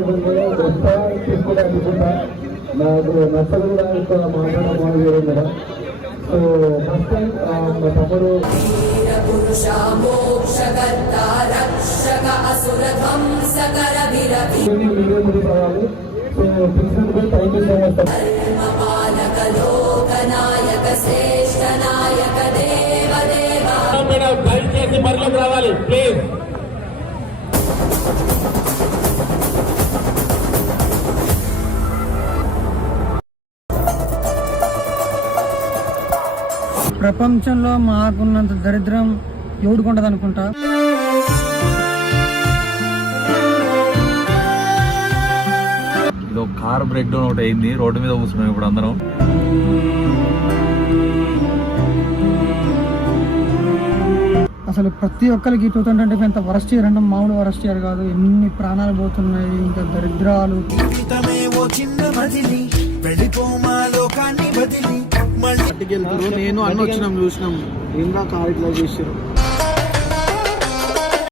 ఇవ్వడం గొప్ప తీసుకోవడానికి కూడా నాకు నచ్చలు కూడా ఎక్కువ మాట్లాడడం కదా. సో ఫస్ట్ టైం మా తమ్ముడు వీడియో గురించి రావాలి. సో పిలిచినందుకు థ్యాంక్ యూ సో మచ్. దయచేసి మరలోకి రావాలి ప్లీజ్. ప్రపంచంలో మాకున్నంత దరిద్రం ఎవడుకుంటది అనుకుంటా. ఇదో కార్ బ్రేక్ డౌన్ ఒకటి అయింది, రోడ్డు మీద కూర్చున్నాం ఇప్పుడు అందరం. అసలు ప్రతి ఒక్కరికి 2025 ఎంత వరస్ట్ ఇయర్ అంటే మామూలు వరస్ట్ ఇయర్ కాదు. ఎన్ని ప్రాణాలు పోతున్నాయి, ఇంకా దరిద్రాలు. నేను అన్న వచ్చినాం చూసినాం ఏందా కార్ ఇట్లా చేసారు.